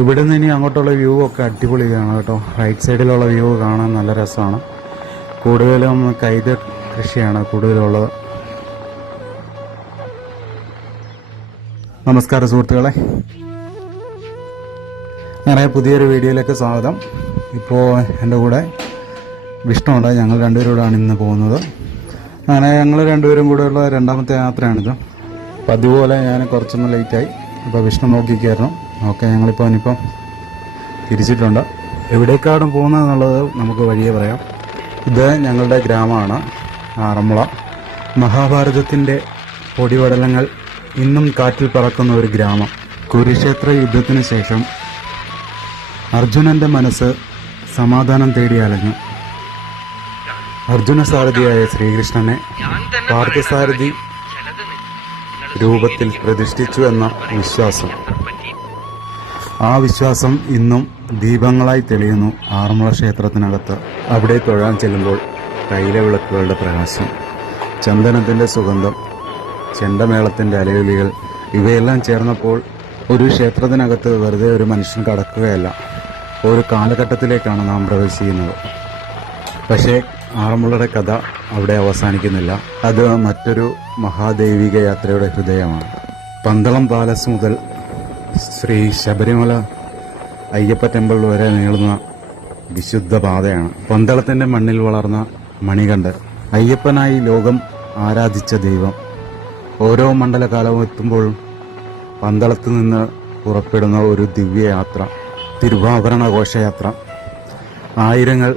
ഇവിടെ നിന്ന് ഇനി അങ്ങോട്ടുള്ള വ്യൂ ഒക്കെ അടിപൊളിയാണ് കേട്ടോ. റൈറ്റ് സൈഡിലുള്ള വ്യൂ കാണാൻ നല്ല രസമാണ്. കൂടുതലും കൈത കൃഷിയാണ് കൂടുതലുള്ളത്. നമസ്കാരം സുഹൃത്തുക്കളെ, അങ്ങനെ പുതിയൊരു വീഡിയോയിലേക്ക് സ്വാഗതം. ഇപ്പോൾ എൻ്റെ കൂടെ വിഷ്ണുണ്ട്. ഞങ്ങൾ രണ്ടുപേരോടാണ് ഇന്ന് പോകുന്നത്. അങ്ങനെ ഞങ്ങൾ രണ്ടുപേരും കൂടെയുള്ള രണ്ടാമത്തെ യാത്രയാണിത്. അപ്പം അതുപോലെ ഞാൻ കുറച്ചൊന്ന് ലേറ്റായി. അപ്പോൾ വിഷ്ണു നോക്കിക്കായിരുന്നു. ഓക്കെ, ഞങ്ങളിപ്പോൾ തിരിച്ചിട്ടുണ്ട്. എവിടേക്കാണ് പോകുന്നതെന്നുള്ളത് നമുക്ക് വഴിയേ പറയാം. ഇത് ഞങ്ങളുടെ ഗ്രാമമാണ് ആറന്മുള. മഹാഭാരതത്തിൻ്റെ പൊടിപടലങ്ങൾ ഇന്നും കാറ്റിൽ പറക്കുന്ന ഒരു ഗ്രാമം. കുരുക്ഷേത്ര യുദ്ധത്തിന് ശേഷം അർജുനന്റെ മനസ്സ് സമാധാനം തേടി അലഞ്ഞു. അർജുന സാരഥിയായ ശ്രീകൃഷ്ണനെ പാർത്ഥസാരഥി രൂപത്തിൽ പ്രതിഷ്ഠിച്ചു എന്ന വിശ്വാസം. ആ വിശ്വാസം ഇന്നും ദീപങ്ങളായി തെളിയുന്നു ആറന്മുള ക്ഷേത്രത്തിനകത്ത്. അവിടെ തൊഴാൻ ചെല്ലുമ്പോൾ തൈല വിളക്കുകളുടെ പ്രകാശം, ചന്ദനത്തിൻ്റെ സുഗന്ധം, ചെണ്ടമേളത്തിൻ്റെ അലയൊലികൾ ഇവയെല്ലാം ചേർന്നപ്പോൾ ഒരു ക്ഷേത്രത്തിനകത്ത് വെറുതെ ഒരു മനുഷ്യൻ കടക്കുകയല്ല, ഒരു കാലഘട്ടത്തിലേക്കാണ് നാം പ്രവേശിക്കുന്നത്. പക്ഷേ ആറന്മുളയുടെ കഥ അവിടെ അവസാനിക്കുന്നില്ല. അത് മറ്റൊരു മഹാദൈവിക യാത്രയുടെ ഹൃദയമാണ്. പന്തളം പാലസ് മുതൽ ശ്രീ ശബരിമല അയ്യപ്പ ടെമ്പിൾ വരെ നീളുന്ന വിശുദ്ധ പാതയാണ്. പന്തളത്തിൻ്റെ മണ്ണിൽ വളർന്ന മണികണ്ഠൻ, അയ്യപ്പനായി ലോകം ആരാധിച്ച ദൈവം. ഓരോ മണ്ഡലകാലവും എത്തുമ്പോഴും പന്തളത്ത് നിന്ന് പുറപ്പെടുന്ന ഒരു ദിവ്യയാത്ര, തിരുവാഭരണ ഘോഷയാത്ര. ആയിരങ്ങൾ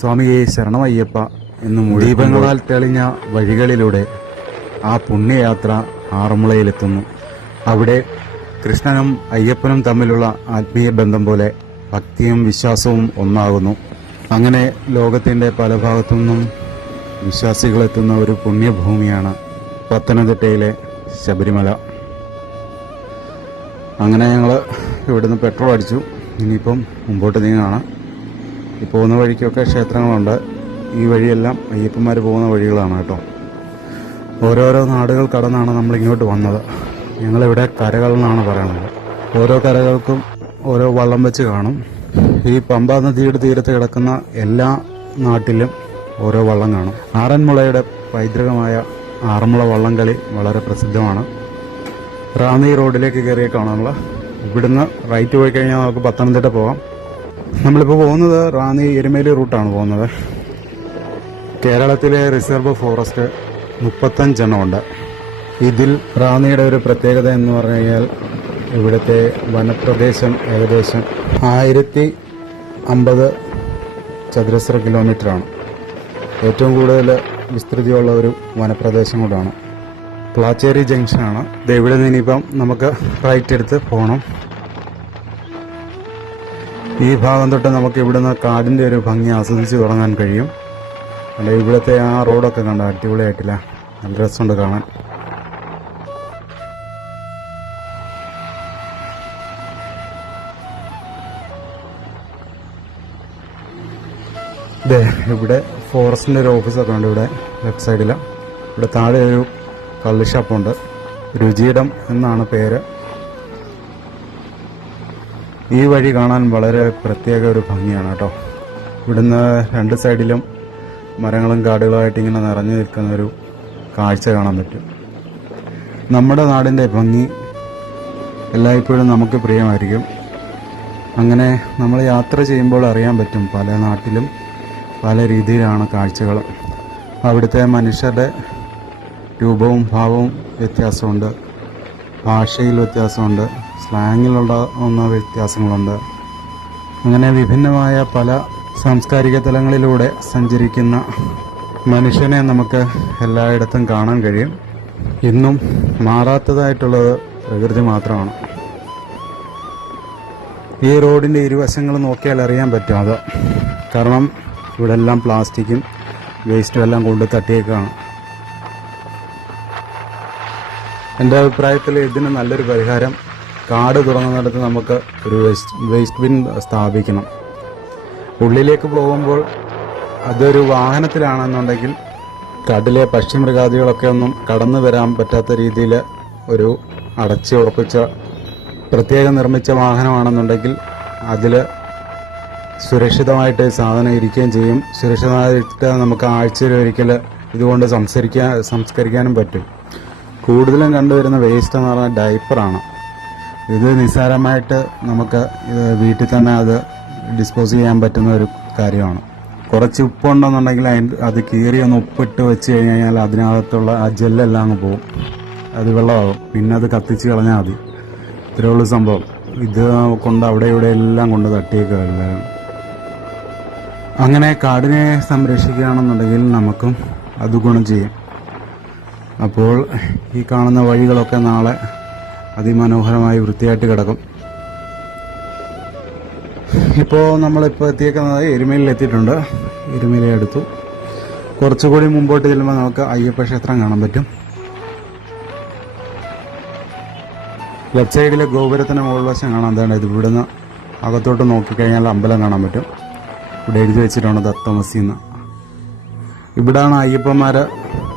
സ്വാമിയെ ശരണമയ്യപ്പ എന്നും ദീപങ്ങളാൽ തെളിഞ്ഞ വഴികളിലൂടെ ആ പുണ്യയാത്ര ആറന്മുളയിലെത്തുന്നു. അവിടെ കൃഷ്ണനും അയ്യപ്പനും തമ്മിലുള്ള ആത്മീയ ബന്ധം പോലെ ഭക്തിയും വിശ്വാസവും ഒന്നാകുന്നു. അങ്ങനെ ലോകത്തിൻ്റെ പല ഭാഗത്തു നിന്നും വിശ്വാസികളെത്തുന്ന ഒരു പുണ്യഭൂമിയാണ് പത്തനംതിട്ടയിലെ ശബരിമല. അങ്ങനെ ഞങ്ങൾ ഇവിടുന്ന് പെട്രോൾ അടിച്ചു. ഇനിയിപ്പം മുമ്പോട്ട് നീങ്ങുകയാണ്. ഈ പോകുന്ന വഴിക്കൊക്കെ ക്ഷേത്രങ്ങളുണ്ട്. ഈ വഴിയെല്ലാം അയ്യപ്പന്മാർ പോകുന്ന വഴികളാണ് കേട്ടോ. ഓരോരോ നാടുകൾ കടന്നാണ് നമ്മളിങ്ങോട്ട് വന്നത്. ഞങ്ങളിവിടെ കരകൾ എന്നാണ് പറയുന്നത്. ഓരോ കരകൾക്കും ഓരോ വള്ളം വെച്ച് കാണും. ഈ പമ്പാ നദിയുടെ തീരത്ത് കിടക്കുന്ന എല്ലാ നാട്ടിലും ഓരോ വള്ളം കാണും. ആറന്മുളയുടെ പൈതൃകമായ ആറന്മുള വള്ളംകളി വളരെ പ്രസിദ്ധമാണ്. റാന്നി റോഡിലേക്ക് കയറിയ കാണാനുള്ള. ഇവിടുന്ന് റൈറ്റ് പോയി കഴിഞ്ഞാൽ നമുക്ക് പത്തനംതിട്ട പോകാം. നമ്മളിപ്പോൾ പോകുന്നത് റാന്നി എരുമേലി റൂട്ടാണ് പോകുന്നത്. കേരളത്തിലെ റിസർവ് ഫോറസ്റ്റ് 35 എണ്ണമുണ്ട്. ഇതിൽ റാന്നിയുടെ ഒരു പ്രത്യേകത എന്ന് പറഞ്ഞു കഴിഞ്ഞാൽ ഇവിടുത്തെ വനപ്രദേശം ഏകദേശം 1050 ചതുരശ്ര കിലോമീറ്ററാണ്. ഏറ്റവും കൂടുതൽ വിസ്തൃതിയുള്ള ഒരു വനപ്രദേശം കൂടാണ്. പ്ലാച്ചേരി ജംഗ്ഷനാണ്. ഇവിടെ നിന്ന് ഇനിയിപ്പം നമുക്ക് റൈറ്റ് എടുത്ത് പോകണം. ഈ ഭാഗം തൊട്ട് നമുക്ക് ഇവിടുന്ന് കാടിൻ്റെ ഒരു ഭംഗി ആസ്വദിച്ച് തുടങ്ങാൻ കഴിയും. അല്ല, ഇവിടുത്തെ ആ റോഡൊക്കെ കണ്ട അടിപൊളിയായിട്ടില്ല, നല്ല രസമുണ്ട് കാണാൻ. ഇവിടെ ഫോറസ്റ്റിൻ്റെ ഒരു ഓഫീസൊക്കെ ഉണ്ട്. ഇവിടെ ലെഫ്റ്റ് സൈഡിൽ. ഇവിടെ താഴെ ഒരു കള്ള് ഷാപ്പുണ്ട്. രുചിയിടം എന്നാണ് പേര്. ഈ വഴി കാണാൻ വളരെ പ്രത്യേക ഒരു ഭംഗിയാണ് കേട്ടോ. ഇവിടുന്ന് രണ്ട് സൈഡിലും മരങ്ങളും കാടുകളുമായിട്ട് ഇങ്ങനെ നിറഞ്ഞു നിൽക്കുന്ന ഒരു കാഴ്ച കാണാൻ പറ്റും. നമ്മുടെ നാടിൻ്റെ ഭംഗി എല്ലായ്പ്പോഴും നമുക്ക് പ്രിയമായിരിക്കും. അങ്ങനെ നമ്മൾ യാത്ര ചെയ്യുമ്പോൾ അറിയാൻ പറ്റും പല നാട്ടിലും പല രീതിയിലാണ് കാഴ്ചകൾ. അവിടുത്തെ മനുഷ്യരുടെ രൂപവും ഭാവവും വ്യത്യാസമുണ്ട്, ഭാഷയിൽ വ്യത്യാസമുണ്ട്, സ്ലാങ്ങിലുള്ള വ്യത്യാസങ്ങളുണ്ട്. അങ്ങനെ വിഭിന്നമായ പല സാംസ്കാരിക തലങ്ങളിലൂടെ സഞ്ചരിക്കുന്ന മനുഷ്യനെ നമുക്ക് എല്ലായിടത്തും കാണാൻ കഴിയും. ഇന്നും മാറാത്തതായിട്ടുള്ളത് പ്രകൃതി മാത്രമാണ്. ഈ റോഡിൻ്റെ ഇരുവശങ്ങൾ നോക്കിയാൽ അറിയാൻ പറ്റും അത്. കാരണം ഇവിടെ എല്ലാം പ്ലാസ്റ്റിക്കും വേസ്റ്റും എല്ലാം കൊണ്ട് തട്ടിയേക്കാണ്. എൻ്റെ അഭിപ്രായത്തിൽ ഇതിന് നല്ലൊരു പരിഹാരം കാട് തുടങ്ങുന്നിടത്ത് നമുക്ക് ഒരു വേസ്റ്റ് ബിൻ സ്ഥാപിക്കണം. ഉള്ളിലേക്ക് പോകുമ്പോൾ അതൊരു വാഹനത്തിലാണെന്നുണ്ടെങ്കിൽ കാട്ടിലെ പക്ഷിമൃഗാദികളൊക്കെ ഒന്നും കടന്നു വരാൻ പറ്റാത്ത രീതിയിൽ ഒരു അടച്ചുറപ്പിച്ച പ്രത്യേകം നിർമ്മിച്ച വാഹനമാണെന്നുണ്ടെങ്കിൽ അതിൽ സുരക്ഷിതമായിട്ട് സാധനം ഇരിക്കുകയും ചെയ്യും. സുരക്ഷിതമായിട്ട് നമുക്ക് ആഴ്ചയിൽ ഒരിക്കൽ ഇതുകൊണ്ട് സംസ്കരിക്കാനും പറ്റും. കൂടുതലും കണ്ടുവരുന്ന വേസ്റ്റ് എന്ന് പറഞ്ഞാൽ ഡയപ്പറാണ്. ഇത് നിസ്സാരമായിട്ട് നമുക്ക് വീട്ടിൽ തന്നെ അത് ഡിസ്പോസ് ചെയ്യാൻ പറ്റുന്ന ഒരു കാര്യമാണ്. കുറച്ച് ഉപ്പുണ്ടെന്നുണ്ടെങ്കിൽ അത് കീറി ഒന്ന് ഉപ്പിട്ട് വെച്ച് കഴിഞ്ഞാൽ അതിനകത്തുള്ള ആ ജെല്ലെല്ലാം അങ്ങ് പോകും, അത് വെള്ളമാകും. പിന്നെ അത് കത്തിച്ച് കളഞ്ഞാൽ മതി. ഇത്രയുള്ള സംഭവം. ഇത് കൊണ്ട് അവിടെ ഇവിടെ എല്ലാം കൊണ്ട് തട്ടിയേക്കല്ല. അങ്ങനെ കാടിനെ സംരക്ഷിക്കുകയാണെന്നുണ്ടെങ്കിൽ നമുക്കും അത് ഗുണം ചെയ്യും. അപ്പോൾ ഈ കാണുന്ന വഴികളൊക്കെ നാളെ അതിമനോഹരമായി വൃത്തിയായിട്ട് കിടക്കും. ഇപ്പോൾ നമ്മളിപ്പോൾ എത്തിയേക്കുന്നത് എരുമേലിയിൽ എത്തിയിട്ടുണ്ട്. എരുമേലി അടുത്തു. കുറച്ചുകൂടി മുമ്പോട്ട് ചെല്ലുമ്പോൾ നമുക്ക് അയ്യപ്പ ക്ഷേത്രം കാണാൻ പറ്റും. ലെഫ്റ്റ് സൈഡിലെ ഗോപുരത്തിന് മുകൾ വശം കാണാൻ എന്താണ് ഇത്. ഇവിടുന്ന് അകത്തോട്ട് നോക്കിക്കഴിഞ്ഞാൽ അമ്പലം കാണാൻ പറ്റും. ഇവിടെ എഴുതി വെച്ചിട്ടാണ് ദത്തമസി എന്ന്. ഇവിടാണ് അയ്യപ്പന്മാർ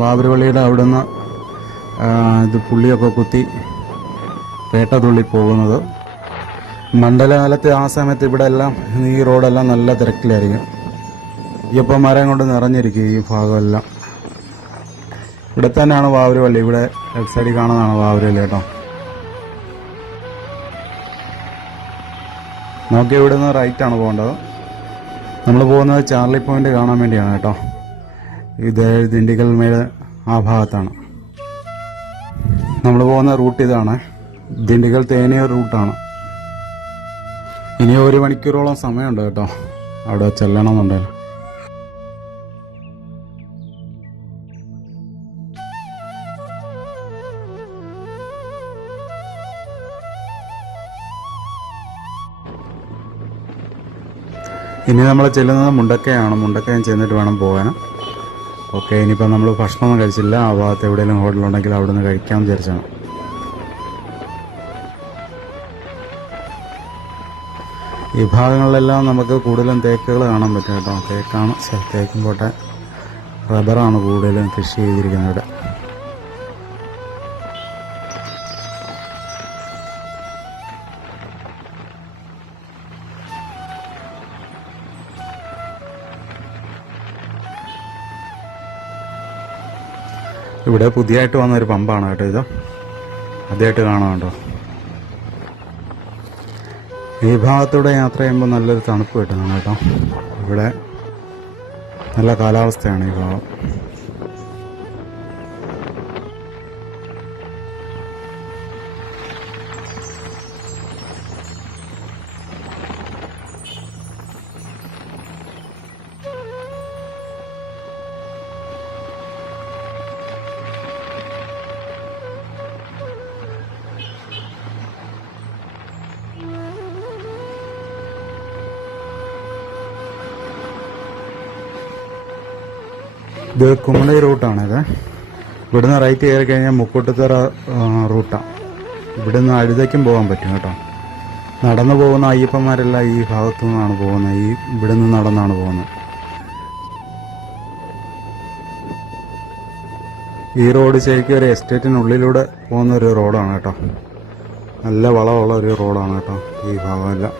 വാവരുവള്ളിയുടെ അവിടുന്ന് ഇത് പുള്ളിയൊക്കെ കുത്തി പേട്ട തുള്ളി പോകുന്നത്. മണ്ഡലകാലത്ത് ആ സമയത്ത് ഇവിടെ എല്ലാം ഈ റോഡെല്ലാം നല്ല തിരക്കിലായിരിക്കും. അയ്യപ്പന്മാരെ കൊണ്ട് നിറഞ്ഞിരിക്കും ഈ ഭാഗമെല്ലാം. ഇവിടെ തന്നെയാണ് വാവരുവള്ളി. ഇവിടെ ലെഫ്റ്റ് സൈഡിൽ കാണുന്നതാണ് വാവരുവള്ളി കേട്ടോ. നോക്കി ഇവിടുന്ന് റൈറ്റാണ് പോകേണ്ടത്. നമ്മൾ പോകുന്നത് ചാർലി പോയിന്റ് കാണാൻ വേണ്ടിയാണ് കേട്ടോ. ഇത് ദിണ്ടിഗൽ മേൽ ആ ഭാഗത്താണ് നമ്മൾ പോകുന്ന റൂട്ട്. ഇതാണ് ദിണ്ടിഗൽ തേനിയൂർ റൂട്ടാണ്. ഇനി 1 മണിക്കൂറോളം സമയമുണ്ട് കേട്ടോ അവിടെ ചെല്ലണമെന്നുണ്ടെങ്കിൽ. ഇനി നമ്മൾ ചെല്ലുന്നത് മുണ്ടക്കയാണ്. മുണ്ടക്കയം ചെന്നിട്ട് വേണം പോകാൻ. ഓക്കെ, ഇനിയിപ്പോൾ നമ്മൾ ഭക്ഷണമൊന്നും കഴിച്ചില്ല. ആ ഭാഗത്ത് എവിടെയെങ്കിലും ഹോട്ടലുണ്ടെങ്കിൽ അവിടെ നിന്ന് കഴിക്കാമെന്ന് വിചാരിച്ചാണ്. ഈ ഭാഗങ്ങളിലെല്ലാം നമുക്ക് കൂടുതലും തേക്കുകൾ കാണാൻ പറ്റും കേട്ടോ. തേക്കും പോട്ടെ, റബ്ബറാണ് കൂടുതലും കൃഷി ചെയ്തിരിക്കുന്നത് ഇവിടെ. ഇവിടെ പുതിയതായിട്ട് വന്നൊരു പമ്പാണ് കേട്ടോ ഇത്. ആദ്യമായിട്ട് കാണാം കേട്ടോ. ഈ ഭാഗത്തൂടെ യാത്ര ചെയ്യുമ്പോൾ നല്ലൊരു തണുപ്പ് കിട്ടുന്നതാണ് കേട്ടോ. ഇവിടെ നല്ല കാലാവസ്ഥയാണ് ഈ ഭാഗം. ഇത് കുമളി റൂട്ടാണിത്. ഇവിടുന്ന് റൈറ്റ് കയറി കഴിഞ്ഞാൽ മുക്കൂട്ടുത്തറ റൂട്ടാണ്. ഇവിടുന്ന് അഴുതയ്ക്കും പോകാൻ പറ്റും കേട്ടോ. നടന്നു പോകുന്ന അയ്യപ്പന്മാരെല്ലാം ഈ ഭാഗത്തു നിന്നാണ് പോകുന്നത്. ഇവിടുന്ന് നടന്നാണ് പോകുന്നത്. ഈ റോഡ് ശരിക്കും ഒരു എസ്റ്റേറ്റിനുള്ളിലൂടെ പോകുന്ന ഒരു റോഡാണ് കേട്ടോ. നല്ല വളമുള്ള ഒരു റോഡാണ് കേട്ടോ ഈ ഭാഗമെല്ലാം.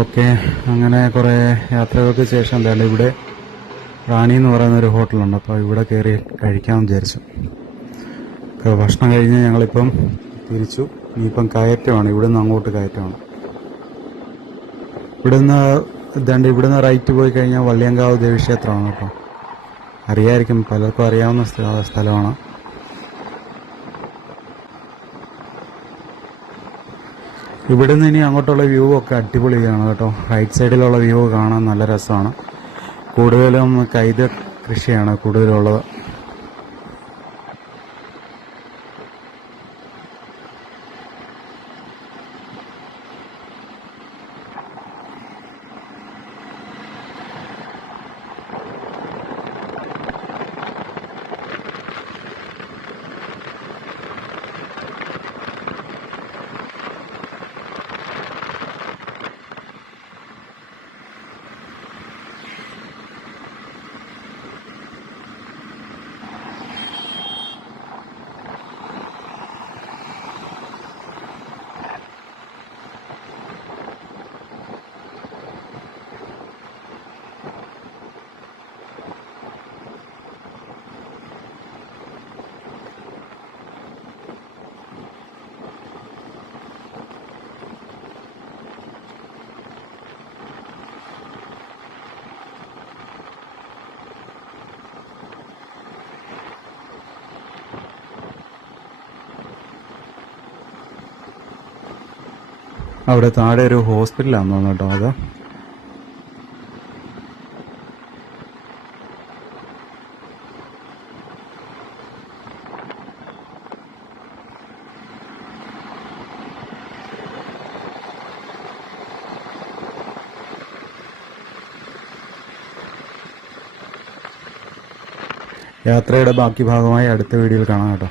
ഓക്കെ, അങ്ങനെ കുറേ യാത്രകൾക്ക് ശേഷം എന്തായാലും ഇവിടെ റാണി എന്ന് പറയുന്ന ഒരു ഹോട്ടലുണ്ട്. അപ്പോൾ ഇവിടെ കയറി കഴിക്കാമെന്ന് വിചാരിച്ചു. ഭക്ഷണം കഴിഞ്ഞ് ഞങ്ങളിപ്പം തിരിച്ചു. ഇനിയിപ്പം കയറ്റമാണ്, ഇവിടുന്ന് അങ്ങോട്ട് കയറ്റമാണ്. ഇവിടുന്ന് റൈറ്റ് പോയി കഴിഞ്ഞാൽ വള്ളിയങ്കാവ് ദേവീക്ഷേത്രമാണ് കേട്ടോ. അറിയായിരിക്കും, പലർക്കും അറിയാവുന്ന സ്ഥലമാണ്. ഇവിടുന്ന് ഇനി അങ്ങോട്ടുള്ള വ്യൂ ഒക്കെ അടിപൊളിയാണ് കേട്ടോ. റൈറ്റ് സൈഡിലുള്ള വ്യൂ കാണാൻ നല്ല രസമാണ്. കൂടുതലും കൈത കൃഷിയാണ് കൂടുതലുള്ളത്. അവിടെ താഴെ ഒരു ഹോസ്പിറ്റലാണെന്ന് തോന്നുന്നു കേട്ടോ. അത് യാത്രയുടെ ബാക്കി ഭാഗമായി അടുത്ത വീഡിയോയിൽ കാണാം കേട്ടോ.